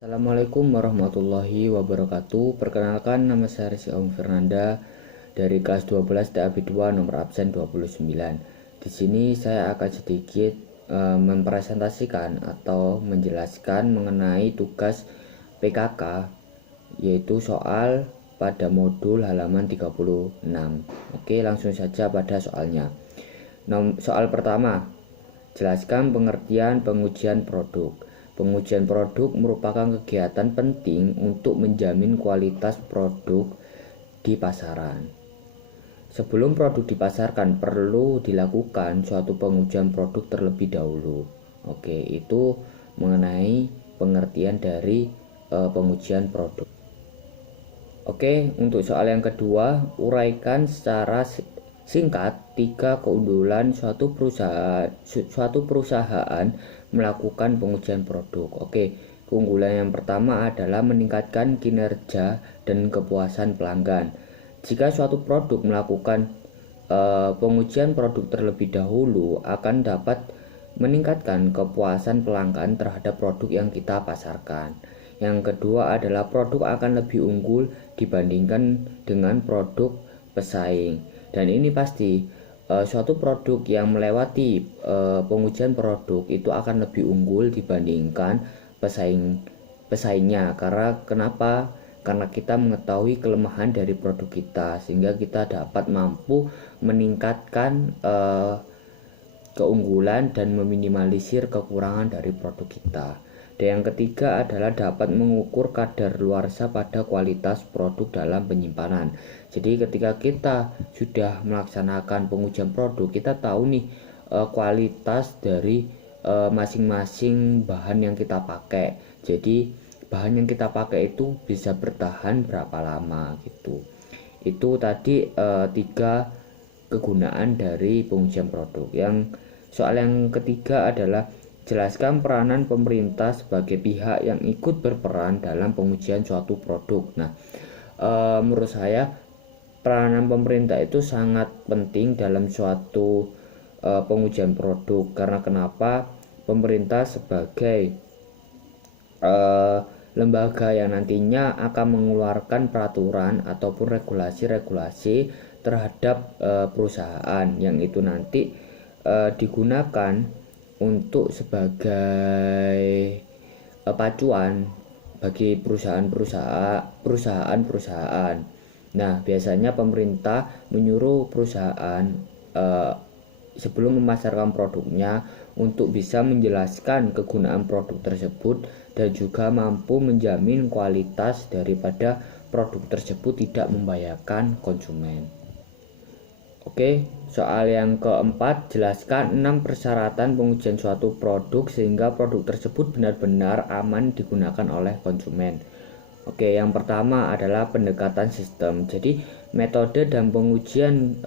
Assalamualaikum warahmatullahi wabarakatuh. Perkenalkan, nama saya Rizky Om Fernanda dari kelas 12 TAB 2 nomor absen 29. Di sini saya akan sedikit mempresentasikan atau menjelaskan mengenai tugas PKK, yaitu soal pada modul halaman 36. Oke, langsung saja pada soalnya. Soal pertama, jelaskan pengertian pengujian produk. Pengujian produk merupakan kegiatan penting untuk menjamin kualitas produk di pasaran. Sebelum produk dipasarkan, perlu dilakukan suatu pengujian produk terlebih dahulu. Oke, itu mengenai pengertian dari pengujian produk. Oke, untuk soal yang kedua, uraikan secara singkat 3 keunggulan suatu perusahaan melakukan pengujian produk. Oke, keunggulan yang pertama adalah meningkatkan kinerja dan kepuasan pelanggan. Jika suatu produk melakukan pengujian produk terlebih dahulu, akan dapat meningkatkan kepuasan pelanggan terhadap produk yang kita pasarkan. Yang kedua adalah produk akan lebih unggul dibandingkan dengan produk pesaing. Dan ini pasti suatu produk yang melewati pengujian produk itu akan lebih unggul dibandingkan pesaingnya. Karena kenapa? Karena kita mengetahui kelemahan dari produk kita, sehingga kita dapat mampu meningkatkan keunggulan dan meminimalisir kekurangan dari produk kita. Dan yang ketiga adalah dapat mengukur kadar luarsa pada kualitas produk dalam penyimpanan. Jadi ketika kita sudah melaksanakan pengujian produk, kita tahu nih kualitas dari masing-masing bahan yang kita pakai. Jadi bahan yang kita pakai itu bisa bertahan berapa lama gitu. Itu tadi 3 kegunaan dari pengujian produk. Soal yang ketiga adalah jelaskan peranan pemerintah sebagai pihak yang ikut berperan dalam pengujian suatu produk. Nah, menurut saya peranan pemerintah itu sangat penting dalam suatu pengujian produk. Karena kenapa? Pemerintah sebagai lembaga yang nantinya akan mengeluarkan peraturan ataupun regulasi-regulasi terhadap perusahaan yang itu nanti digunakan untuk sebagai pacuan bagi perusahaan-perusahaan. Nah, biasanya pemerintah menyuruh perusahaan sebelum memasarkan produknya untuk bisa menjelaskan kegunaan produk tersebut dan juga mampu menjamin kualitas daripada produk tersebut tidak membahayakan konsumen. Oke, soal yang keempat, jelaskan 6 persyaratan pengujian suatu produk sehingga produk tersebut benar-benar aman digunakan oleh konsumen. Oke, yang pertama adalah pendekatan sistem. Jadi metode dan pengujian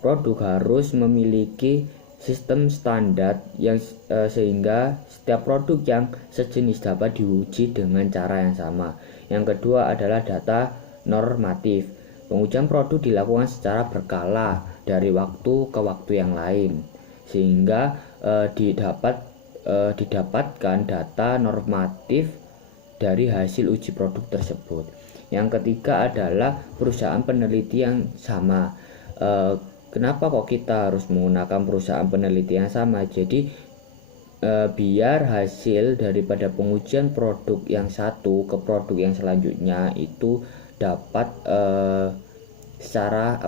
produk harus memiliki sistem standar yang sehingga setiap produk yang sejenis dapat diuji dengan cara yang sama. Yang kedua adalah data normatif. Pengujian produk dilakukan secara berkala dari waktu ke waktu yang lain, sehingga didapatkan data normatif dari hasil uji produk tersebut. Yang ketiga adalah perusahaan peneliti yang sama. Kenapa kok kita harus menggunakan perusahaan peneliti yang sama? Jadi biar hasil daripada pengujian produk yang satu ke produk yang selanjutnya itu dapat secara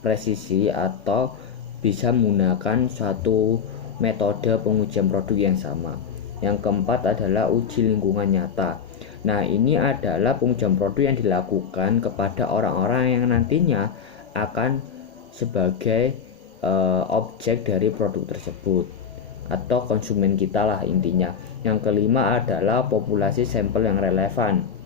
presisi atau bisa menggunakan suatu metode pengujian produk yang sama. Yang keempat adalah uji lingkungan nyata. Nah, ini adalah pengujian produk yang dilakukan kepada orang-orang yang nantinya akan sebagai objek dari produk tersebut atau konsumen kita lah intinya. Yang kelima adalah populasi sampel yang relevan.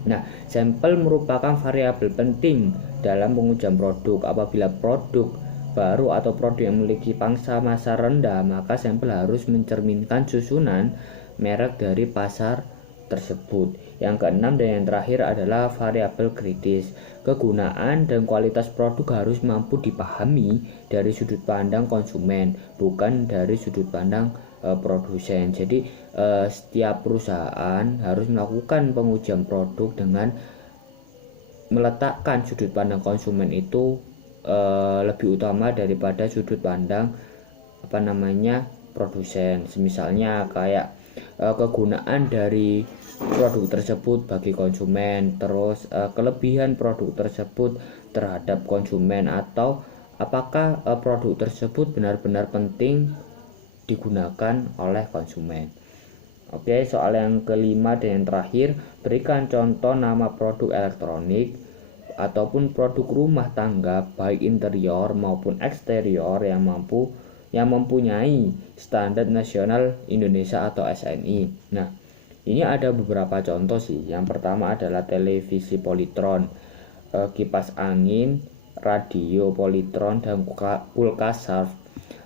Nah, sampel merupakan variabel penting dalam pengujian produk. Apabila produk baru atau produk yang memiliki pangsa masa rendah, maka sampel harus mencerminkan susunan merek dari pasar tersebut. Yang keenam dan yang terakhir adalah variabel kritis. Kegunaan dan kualitas produk harus mampu dipahami dari sudut pandang konsumen, bukan dari sudut pandang produsen. Jadi setiap perusahaan harus melakukan pengujian produk dengan meletakkan sudut pandang konsumen itu lebih utama daripada sudut pandang produsen. Misalnya kayak kegunaan dari produk tersebut bagi konsumen, terus kelebihan produk tersebut terhadap konsumen, atau apakah produk tersebut benar-benar penting digunakan oleh konsumen. Oke, soal yang kelima dan yang terakhir, berikan contoh nama produk elektronik ataupun produk rumah tangga baik interior maupun eksterior yang mempunyai standar nasional Indonesia atau SNI. Nah, ini ada beberapa contoh sih. Yang pertama adalah televisi Polytron, kipas angin, radio Polytron, dan kulkas Sharp.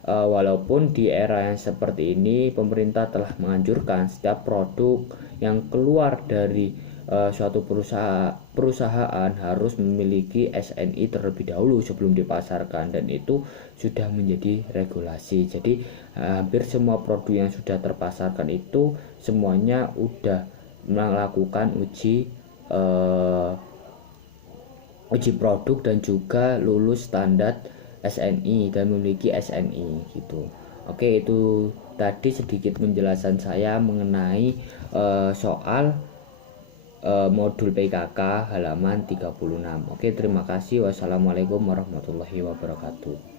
Walaupun di era yang seperti ini pemerintah telah menganjurkan setiap produk yang keluar dari suatu perusahaan harus memiliki SNI terlebih dahulu sebelum dipasarkan, dan itu sudah menjadi regulasi. Jadi hampir semua produk yang sudah terpasarkan itu semuanya sudah melakukan uji produk dan juga lulus standar SNI dan memiliki SNI gitu. Oke, itu tadi sedikit penjelasan saya mengenai soal modul PKK halaman 36. Oke, terima kasih. Wassalamualaikum warahmatullahi wabarakatuh.